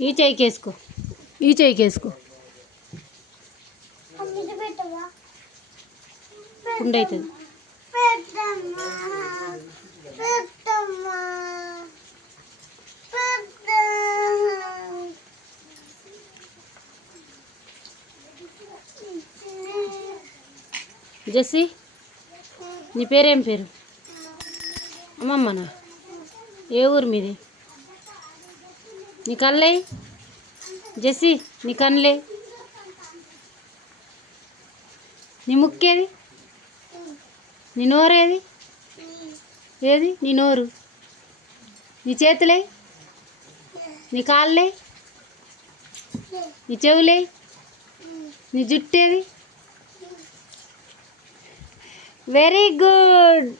ఈ చెయ్యికి వేసుకో, ఈ చెయ్యికి వేసుకో. పుండు అవుతుంది. జెస్సీ, నీ పేరేం పేరు? అమ్మమ్మనా? ఏ ఊరు మీది? నీ కళ్ళే జెస్సీ, నీ కళ్ళే. నీ ముక్కేది? నీ నోరేది? ఏది నీ నోరు? నీ చేతులే? నీ కాళ్ళే? నీ చెవులే? నీ జుట్టేది? Very good.